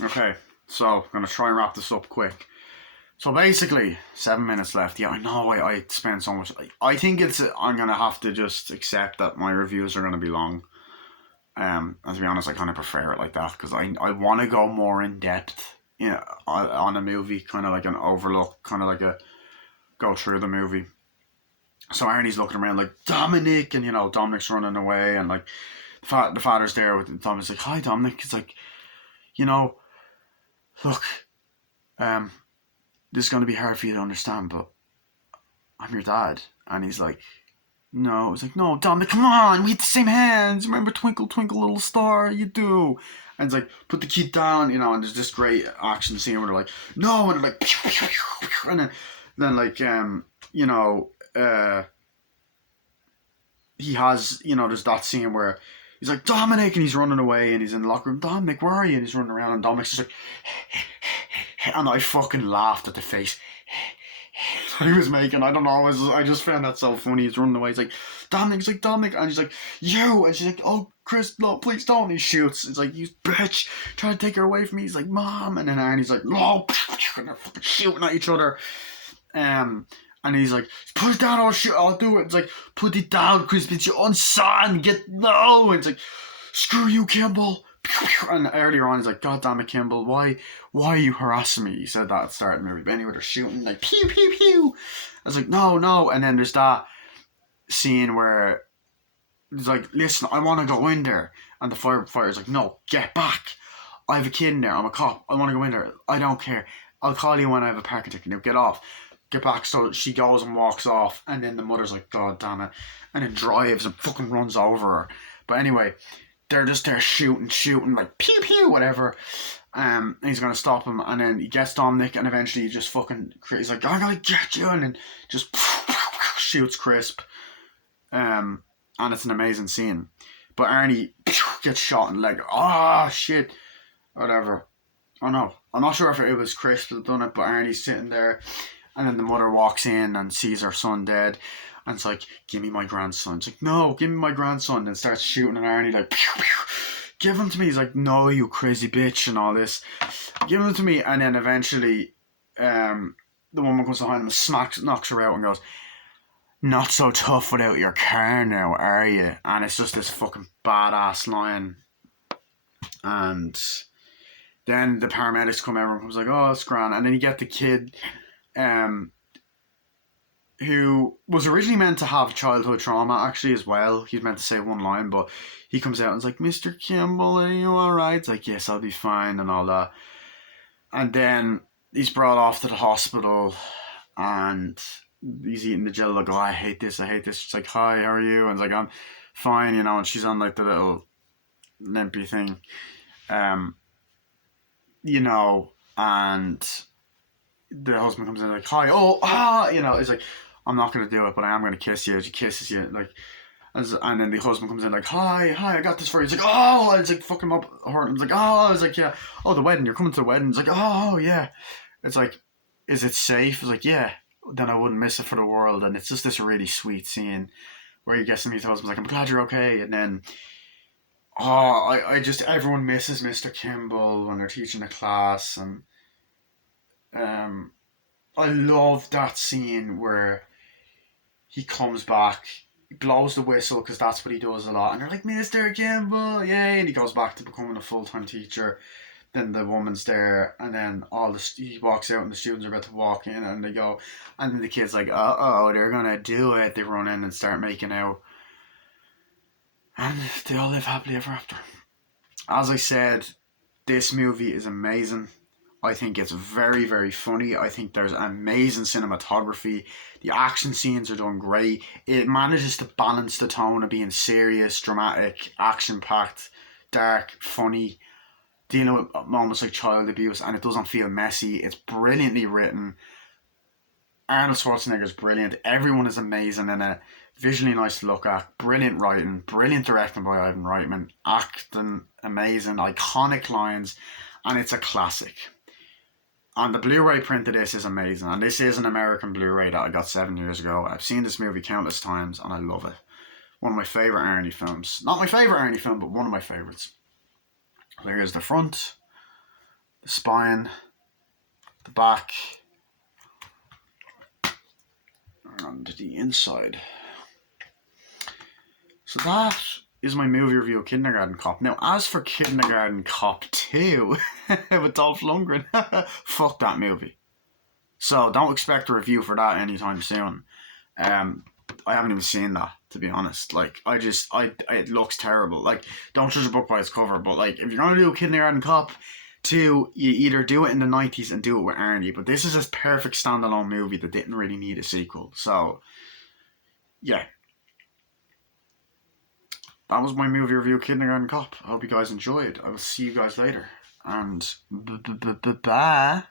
Okay, so I'm gonna try and wrap this up quick. So basically, 7 minutes left. Yeah, I know. I spent so much. I think it's. I'm gonna have to just accept that my reviews are gonna be long. And to be honest, I kind of prefer it like that because I want to go more in depth. On a movie, kind of like an overlook, kind of like a go through the movie. So Arnie's looking around like Dominic, and Dominic's running away, and like the father's there with Dominic's like, "Hi, Dominic." It's like, you know, look, um, this is going to be hard for you to understand, but I'm your dad. And he's like, no. It's like, no, Dominic, come on. We have the same hands. Remember Twinkle, Twinkle, Little Star? You do. And it's like, put the kid down, and there's this great action scene where they're like, no. And they're like, pew, pew, pew, pew, and then like, you know, uh, he has, there's that scene where he's like, Dominic, and he's running away, and he's in the locker room. Dominic, where are you? And he's running around, and Dominic's just like, and I fucking laughed at the face he was making. I don't know. I just found that so funny. He's running away. He's like, Dominic. He's like, Dominic. And he's like, you. And she's like, oh, Chris, no, please don't. And he shoots. It's like, you bitch. Trying to take her away from me. He's like, Mom. And then Arnie's like, no. And they're fucking shooting at each other. And he's like, put it down. I'll do it. It's like, put it down, Chris. It's your own son. No. And it's like, screw you, Kimball. And earlier on, he's like, God damn it, Kimball, why are you harassing me? He said that at the start of the movie. But anyway, they're shooting, like, pew, pew, pew. I was like, no. And then there's that scene where he's like, listen, I want to go in there. And the firefighter's like, no, get back. I have a kid in there. I'm a cop. I want to go in there. I don't care. I'll call you when I have a parking ticket. Now get off. Get back. So she goes and walks off. And then the mother's like, God damn it. And then drives and fucking runs over her. But anyway, they're just there shooting, like pew pew, whatever. And he's gonna stop him, and then he gets Dominic, and eventually he just fucking, he's like, I'm gonna get you, and then just shoots Crisp. And it's an amazing scene. But Arnie gets shot in the leg. Oh shit, whatever. Oh no, I'm not sure if it was Crisp that done it, but Arnie's sitting there, and then the mother walks in and sees her son dead. And it's like, give me my grandson. It's like, no, give me my grandson. And starts shooting at Arnie like, pew, pew. Give him to me. He's like, no, you crazy bitch, and all this. Give him to me. And then eventually, the woman comes behind him and knocks her out and goes, not so tough without your car now, are you? And it's just this fucking badass line. And then the paramedics come, everyone comes like, oh, it's grand. And then you get the kid, who was originally meant to have childhood trauma actually as well. He's meant to say one line, but he comes out and is like, Mr. Kimball, are you alright? It's like, yes, I'll be fine and all that. And then he's brought off to the hospital and he's eating the gel like, oh, I hate this. She's like, hi, how are you? And it's like, I'm fine, and she's on like the little limpy thing. And the husband comes in like, hi, it's like, I'm not going to do it, but I am going to kiss you. She kisses you, like, and then the husband comes in like, hi, I got this for you. It's like, oh, it's like, fuck him up, hurt him. It's like, oh, it's like, yeah, oh, the wedding, you're coming to the wedding. It's like, oh, yeah. It's like, is it safe? It's like, yeah, then I wouldn't miss it for the world. And it's just this really sweet scene where you get to meet the husband, like, I'm glad you're okay. And then, I just, everyone misses Mr. Kimball when they're teaching the class. And, I love that scene where he comes back, he blows the whistle because that's what he does a lot, and they're like, Mr. Kimball, yay! And he goes back to becoming a full-time teacher. Then the woman's there, and then he walks out, and the students are about to walk in, and they go, and then the kid's like, they're gonna do it. They run in and start making out, and they all live happily ever after. As I said, this movie is amazing. I think it's very, very funny. I think there's amazing cinematography. The action scenes are done great. It manages to balance the tone of being serious, dramatic, action packed, dark, funny, dealing with moments like child abuse, and it doesn't feel messy. It's brilliantly written. Arnold Schwarzenegger's brilliant. Everyone is amazing in it. Visually nice to look at. Brilliant writing. Brilliant directing by Ivan Reitman. Acting amazing. Iconic lines. And it's a classic. And the Blu-ray print of this is amazing. And this is an American Blu-ray that I got 7 years ago. I've seen this movie countless times and I love it. One of my favourite Arnie films. Not my favourite Arnie film, but one of my favourites. Here's the front. the spine, the back, and the inside. So that is my movie review of Kindergarten Cop. Now, as for Kindergarten Cop 2 with Dolph Lundgren, fuck that movie. So don't expect a review for that anytime soon. I haven't even seen that, to be honest. Like, it looks terrible. Like, don't judge a book by its cover, but like, if you're gonna do a Kindergarten Cop 2, you either do it in the 90s and do it with Arnie. But this is a perfect standalone movie that didn't really need a sequel. So, yeah. That was my movie review of Kindergarten Cop. I hope you guys enjoyed. I will see you guys later. And bye.